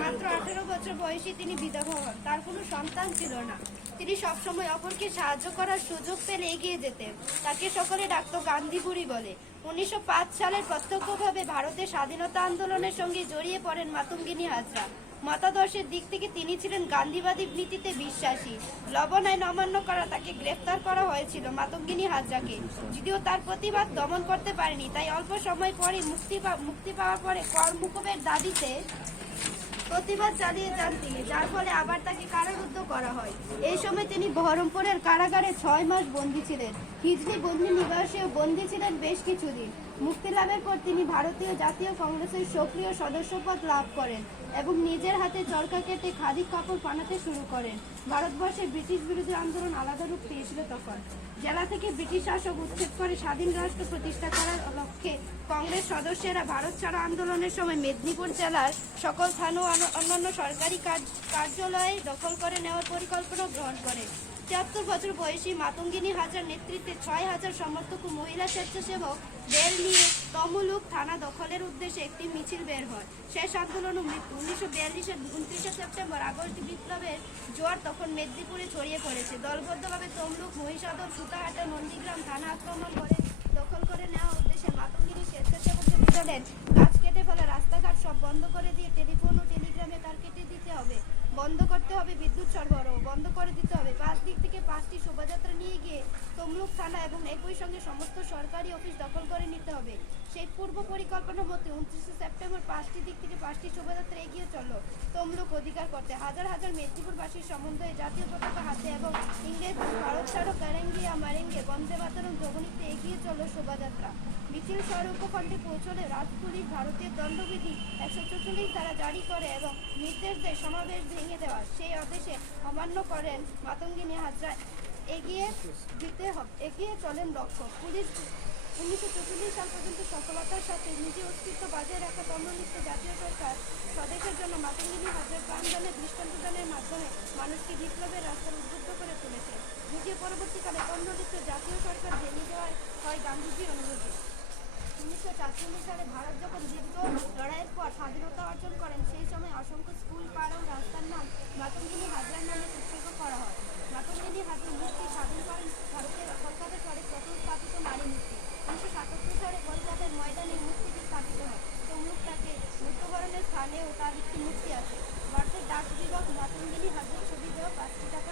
মাত্র 18 বছর বয়সী তিনি বিধবা হন। তার কোনো সন্তান ছিল না। তিনি সবসময় অপরকে সাহায্য করার সুযোগ পেলে এগিয়ে যেতেন। তাকে সকলে ডাকত গান্ধী বুড়ি বলে। 1905 সালে প্রত্যক্ষভাবে ভারতের স্বাধীনতা আন্দোলনের সঙ্গে জড়িয়ে পড়েন মাতঙ্গিনী হাজরা। মতাদর্শের দিক থেকে তিনি ছিলেন গান্ধীবাদী নীতিতে বিশ্বাসী। লবণ আইন অমান্য করা তাকে গ্রেফতার করা হয়েছিল মাতঙ্গিনী হাজরাকে। যদিও তার প্রতিবাদ দমন করতে পারেনি, তাই অল্প সময় পরে মুক্তি পাওয়ার পরে কর মুকুবের দাবিতে প্রতিবাদ চালিয়ে যান তিনি, যার ফলে আবার তাকে কারারুদ্ধ করা হয়। এই সময় তিনি বহরমপুরের কারাগারে 6 মাস বন্দী ছিলেন। হিজলি বন্দি নিবাসেও বন্দী ছিলেন বেশ কিছুদিন। মুক্তি লাভের পর তিনি ভারতীয় জাতীয় কংগ্রেসের সক্রিয় সদস্যপদ লাভ করেন এবং নিজের হাতে চরকা কেটে খাদি কাপড় বানাতে শুরু করেন। ভারতবর্ষে ব্রিটিশ বিরোধী আন্দোলন আলাদা রূপ পেয়েছিল তখন। জেলা থেকে ব্রিটিশ শাসক উচ্ছেদ করে স্বাধীন রাষ্ট্র প্রতিষ্ঠা করার লক্ষ্যে কংগ্রেস সদস্যরা ভারত ছাড়ো আন্দোলনের সময় মেদিনীপুর জেলার সকল থানা ও অন্যান্য সরকারি কার্যালয়ে দখল করে নেওয়ার পরিকল্পনা গ্রহণ করে। ৭৩ বছর বয়সী মাতঙ্গিনী হাজরার নেতৃত্বে ৬,০০০ সমর্থক ও মহিলা স্বেচ্ছাসেবক দল নিয়ে তমলুক থানা দখলের উদ্দেশ্যে একটি মিছিল বের হয়। শেষ আন্দোলন 1942-এর 29 সেপ্টেম্বর আগস্ট বিপ্লবের জোয়ার তখন মেদিনীপুরে ছড়িয়ে পড়েছে। দলবদ্ধভাবে তমলুক, মহিষাদল, সুতাহাটা, নন্দীগ্রাম থানা আক্রমণ করে দখল করে নেওয়ার উদ্দেশ্যে মাতঙ্গিনী স্বেচ্ছাসেবকদের বলেন, গাছ কেটে ফেলা, রাস্তাঘাট সব বন্ধ করে দিয়ে টেলিফোন ও টেলিগ্রামে তার কেটে দিতে হবে, বন্ধ করতে হবে বিদ্যুৎ সরবরাহ, বন্ধ করে দিতে হবে। 5 দিক থেকে 5টি শোভাযাত্রা নিয়ে গিয়ে তমলুক থানা এবং একই সঙ্গে সমস্ত সরকারি অফিস দখল করে নিতে হবে। সেই পূর্ব পরিকল্পনা মতে 29 সেপ্টেম্বর 5টি দিক থেকে 5টি শোভাযাত্রা এগিয়ে চলল তমলুক অধিকার করতে। হাজার হাজার মেদিনীপুরবাসীর সমন্বয়ে জাতীয় পতাকা হাতে এবং ইংরেজ ভারত ছাড়ো কারেঙ্গিয়া মারেঙ্গে বন্দে মাতরম ধ্বনিতে এগিয়ে চলল শোভাযাত্রা। মিছিল শহর উপখণ্ডে পৌঁছলে রাজ পুলিশ ভারতীয় দণ্ডবিধি 144 দ্বারা জারি করে এবং নির্দেশ দেয় সমাবেশ ভেঙে দেওয়ার। সেই আদেশে অমান্য করেন মাতঙ্গিনী হাজরা। এগিয়ে চলেন রক্ষক পুলিশ। 1944 সাল পর্যন্ত সফলতার সাথে নিজের অস্তিত্ব বজায় রাখা কমিউনিস্ট জাতীয় সরকার স্বদেশের জন্য মাতঙ্গিনী হাজরার প্রাণদানের দৃষ্টান্তদানের মাধ্যমে মানুষকে বিপ্লবের রাস্তায় উদ্বুদ্ধ করে তুলেছে। যদিও পরবর্তীকালে কমিউনিস্ট জাতীয় সরকার ভেঙে দেওয়া হয় গান্ধীজির অনুরোধে। 1947 সালে ভারত যখন দীর্ঘ লড়াইয়ের পর স্বাধীনতা অর্জন করেন, সেই সময় অসংখ্য স্কুল, পাড় ও রাস্তার নাম মাতঙ্গিনী হাজরার নামে উৎসর্গ করা হয়। মাতঙ্গিনী হাজরা মূর্তি স্বাধীন করেন ভারতের কলকাতা শহরে প্রথম স্থাপিত নারী মূর্তি। 1977 সালে কলকাতার ময়দানে মূর্তিটি স্থাপিত হয়। তমলুক তাকে মৃত্যুবরণের স্থানেও তার একটি মূর্তি আছে। ভারতের ডাক বিভাগ মাতঙ্গিনী হাজরার ছবি দেওয়া 5টি টাকা